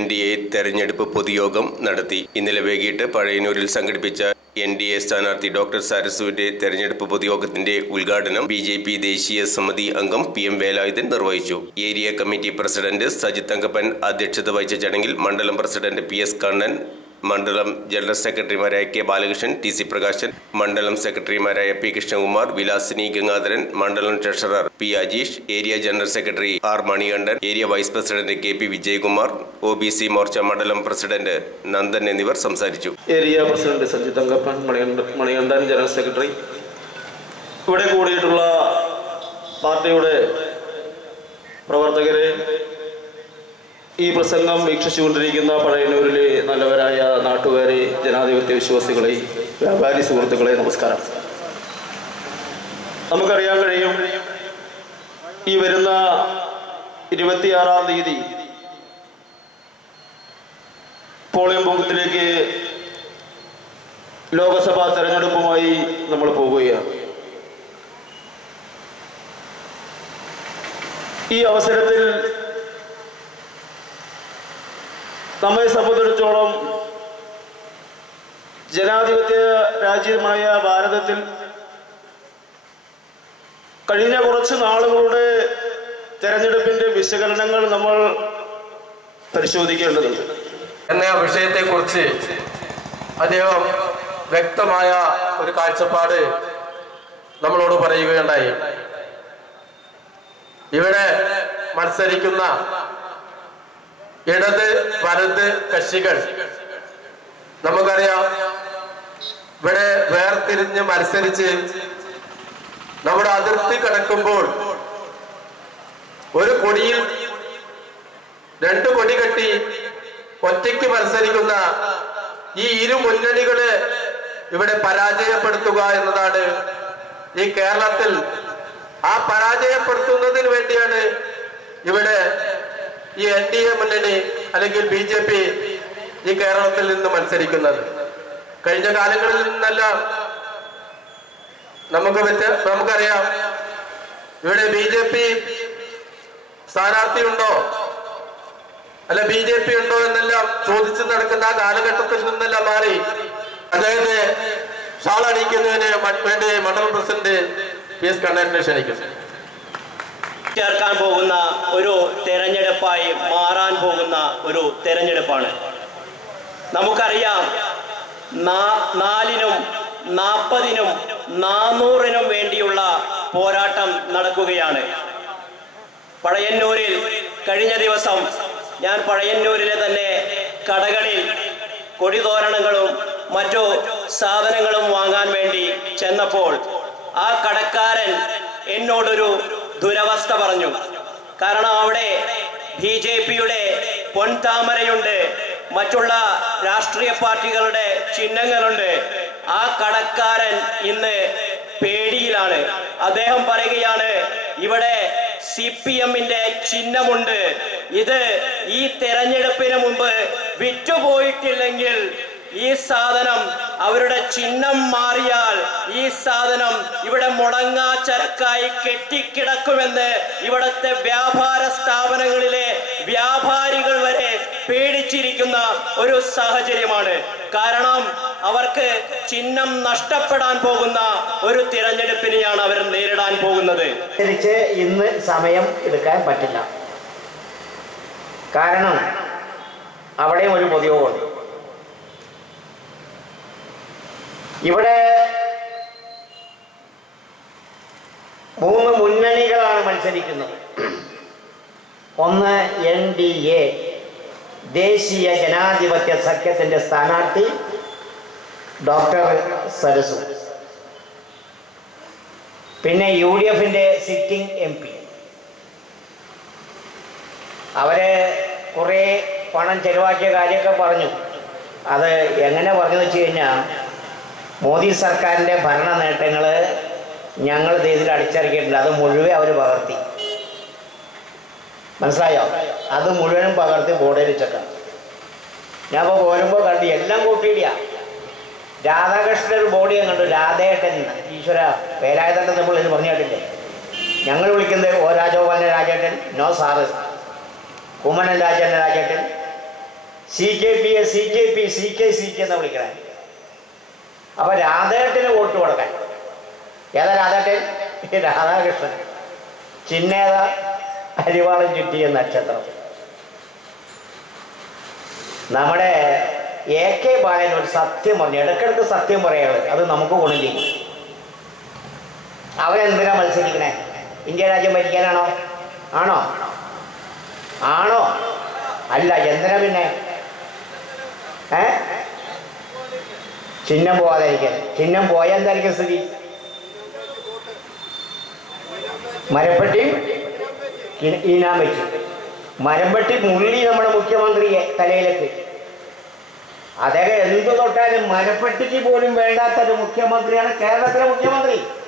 NDA തെരഞ്ഞെടുപ്പ് പൊതുയോഗം നടത്തി. ഇന്നലെ വൈകിട്ട് പഴയന്നൂരിൽ സംഘടിപ്പിച്ച NDA സ്ഥാനാർത്ഥി ഡോക്ടർ സരസുവിന്റെ തെരഞ്ഞെടുപ്പ് പൊതുയോഗത്തിന്റെ ഉദ്ഘാടനം BJP ദേശീയ സമിതി അംഗം PM വേലായുധൻ നിർവഹിച്ചു. Area committee president Sajith Thankappan അധ്യക്ഷത വഹിച്ച ചടങ്ങിൽ മണ്ഡലം പ്രസിഡന്റ് PS കണ്ണൻ, മണ്ഡലം ജനറൽ സെക്രട്ടറിമാരായ K ബാലകൃഷ്ണൻ, TC പ്രകാശൻ, മണ്ഡലം സെക്രട്ടറിമാരായ P കൃഷ്ണകുമാർ, വിലാസിനി ഗംഗാധരൻ, മണ്ഡലം treasurer P Ajeesh, area general secretary R Manikandan, area vice president KP Vijayakumar, OBC Morcha മണ്ഡലം പ്രസിഡന്റ് നന്ദൻ എന്നിവർ സംസാരിച്ചു. Area president Sajith Thankappan, Manikandan general secretary, ഇവിടെ കൂടിയിട്ടുള്ള പാർട്ടിയുടെ പ്രവർത്തകരെ, ഈ പ്രസംഗം വീക്ഷിച്ചുകൊണ്ടിരിക്കുന്ന പഴയന്നൂരിലെ നല്ലവരായ നാട്ടുകാരെ, ജനാധിപത്യ വിശ്വാസികളെ, വ്യാപാരി സുഹൃത്തുക്കളെ, നമസ്കാരം. നമുക്കറിയാൻ കഴിയും, ഈ വരുന്ന 26-ാം തീയതി പോളിംഗ് ബൂത്തിലേക്ക് ലോക്സഭാ തെരഞ്ഞെടുപ്പുമായി നമ്മൾ പോവുകയാണ്. ഈ അവസരത്തിൽ നമ്മെ സംബന്ധിച്ചിടത്തോളം ജനാധിപത്യ രാജ്യമായ ഭാരതത്തിൽ കഴിഞ്ഞ കുറച്ച് നാളുകളുടെ തെരഞ്ഞെടുപ്പിന്റെ വിശകലനങ്ങൾ നമ്മൾ പരിശോധിക്കേണ്ടതുണ്ട്. എന്ന വിഷയത്തെക്കുറിച്ച് അദ്ദേഹം വ്യക്തമായ ഒരു കാഴ്ചപ്പാട് നമ്മളോട് പറയുകയുണ്ടായി. ഇവിടെ മത്സരിക്കുന്ന ഇടത് വലത് കക്ഷികൾ നമുക്കറിയാം, ഇവിടെ വേർതിരിഞ്ഞ് മത്സരിച്ച് നമ്മുടെ അതിർത്തി കടക്കുമ്പോൾ ഒരു കൊടിയിൽ 2 കൊടി കെട്ടി ഒറ്റയ്ക്ക് മത്സരിക്കുന്ന ഈ ഇരു മുന്നണികളെ ഇവിടെ പരാജയപ്പെടുത്തുക എന്നതാണ് ഈ കേരളത്തിൽ. ആ പരാജയപ്പെടുത്തുന്നതിന് വേണ്ടിയാണ് ഇവിടെ ഈ NDA മുന്നണി അല്ലെങ്കിൽ BJP ഈ കേരളത്തിൽ നിന്ന് മത്സരിക്കുന്നത്. കഴിഞ്ഞ കാലങ്ങളിൽ നിന്നെല്ലാം നമുക്കറിയാം, ഇവിടെ BJP സ്ഥാനാർത്ഥി ഉണ്ടോ അല്ല BJP ഉണ്ടോ എന്നെല്ലാം ചോദിച്ചു നടക്കുന്ന ആ കാലഘട്ടത്തിൽ നിന്നെല്ലാം മാറി അദ്ദേഹത്തെ ഷാളണിക്കുന്നതിന് വേണ്ടി മണ്ഡലം പ്രസിഡന്റ് PS കണ്ണനെ ക്ഷണിക്കുന്നു. ചേർക്കാൻ പോകുന്ന ഒരു തെരഞ്ഞെടുപ്പായി മാറാൻ പോകുന്ന ഒരു തെരഞ്ഞെടുപ്പാണ്. നമുക്കറിയാം, 4-നും 40-നും 400-നും വേണ്ടിയുള്ള പോരാട്ടം നടക്കുകയാണ്. പഴയന്നൂരിൽ കഴിഞ്ഞ ദിവസം ഞാൻ പഴയന്നൂരിലെ തന്നെ കടകളിൽ കൊടിതോരണങ്ങളും മറ്റു സാധനങ്ങളും വാങ്ങാൻ വേണ്ടി ചെന്നപ്പോൾ ആ കടക്കാരൻ എന്നോടൊരു ദുരവസ്ഥ പറഞ്ഞു. കാരണം അവിടെ BJPയുടെ പൊൻതാമരയുണ്ട്, മറ്റുള്ള രാഷ്ട്രീയ പാർട്ടികളുടെ ചിഹ്നങ്ങളുണ്ട്. ആ കടക്കാരൻ ഇന്ന് പേടിയിലാണ്. അദ്ദേഹം പറയുകയാണ്, ഇവിടെ CPMന്റെ ചിഹ്നമുണ്ട്, ഇത് ഈ തെരഞ്ഞെടുപ്പിന് മുമ്പ് വിറ്റുപോയിട്ടില്ലെങ്കിൽ ഈ സാധനം, അവരുടെ ചിഹ്നം മാറിയാൽ ഈ സാധനം ഇവിടെ മുടങ്ങാ ചരക്കായി കെട്ടിക്കിടക്കുമെന്ന് ഇവിടത്തെ വ്യാപാര സ്ഥാപനങ്ങളിലെ വ്യാപാരികൾ വരെ പേടിച്ചിരിക്കുന്ന ഒരു സാഹചര്യമാണ്. കാരണം അവർക്ക് ചിഹ്നം നഷ്ടപ്പെടാൻ പോകുന്ന ഒരു തിരഞ്ഞെടുപ്പിനെയാണ് അവർ നേരിടാൻ പോകുന്നത്. ഇന്ന് സമയം എടുക്കാൻ പറ്റില്ല. കാരണം അവിടെയും ഒരു പൊതുയോഗമുണ്ട്. ഇവിടെ 3 മുന്നണികളാണ് മത്സരിക്കുന്നത്. ഒന്ന് NDA ദേശീയ ജനാധിപത്യ സഖ്യത്തിന്റെ സ്ഥാനാർത്ഥി ഡോക്ടർ സരസു, പിന്നെ UDFന്റെ സിറ്റിംഗ് MP. അവരെ കുറേ പണം ചെലവാക്കിയ കാര്യമൊക്കെ പറഞ്ഞു. അത് എങ്ങനെ പറഞ്ഞെന്ന് വെച്ച് കഴിഞ്ഞാൽ, മോദി സർക്കാരിൻ്റെ ഭരണ നേട്ടങ്ങൾ ഞങ്ങൾ ഇതിൽ അടിച്ചിറക്കിയിട്ടുണ്ട്, അത് മുഴുവൻ അവർ പകർത്തി. മനസ്സിലായോ? അത് മുഴുവനും പകർത്തി ബോർഡിൽ വെച്ചേക്കാം. ഞാൻ ഇപ്പോൾ പോരുമ്പോൾ കണ്ടു, എല്ലാം കൂട്ടിയില്ല. രാധാകൃഷ്ണൻ ഒരു ബോഡി ഞാൻ കണ്ടു, രാധേട്ടൻ ഈശ്വര വേലായുധൻ്റെ നമ്മൾ ഇത് പറഞ്ഞു കേട്ടില്ലേ? ഞങ്ങൾ വിളിക്കുന്നത് O രാജഗോപാലൻ രാജേട്ടൻ, നോ സാറ്, കുമ്മനൻ രാജേട്ടൻ, CKP എന്ന് വിളിക്കണേ. അപ്പൊ രാധേട്ടന് വോട്ട് കൊടുക്കാൻ. ഏതാ രാധേട്ടൻ? രാധാകൃഷ്ണൻ. ചിന്നേത അരിവാളം ചുറ്റിയ നക്ഷത്രം. നമ്മുടെ AK ബാലൻ ഒരു സത്യം പറഞ്ഞു, ഇടയ്ക്കിടയ്ക്ക് സത്യം പറയാനുള്ളത്, അത് നമുക്ക് ഗുണം ചെയ്യും. അവരെന്തിനാ മത്സരിക്കണേ? ഇന്ത്യ രാജ്യം ഭരിക്കാനാണോ? ആണോ? അല്ല, എന്തിനാ പിന്നെ? ചിഹ്നം പോവാതിരിക്കാൻ. ചിഹ്നം പോയാൽ എന്തായിരിക്കും സ്ഥിതി? മരപ്പെട്ടി ഈനാൻ വെച്ചു. മരപ്പെട്ടി മുള്ളി നമ്മുടെ മുഖ്യമന്ത്രിയെ തലയിലേക്ക്. അദ്ദേഹം എന്തു തൊട്ടാലും മരപ്പെട്ടിക്ക് പോലും വേണ്ടാത്തൊരു മുഖ്യമന്ത്രിയാണ് കേരളത്തിലെ മുഖ്യമന്ത്രി.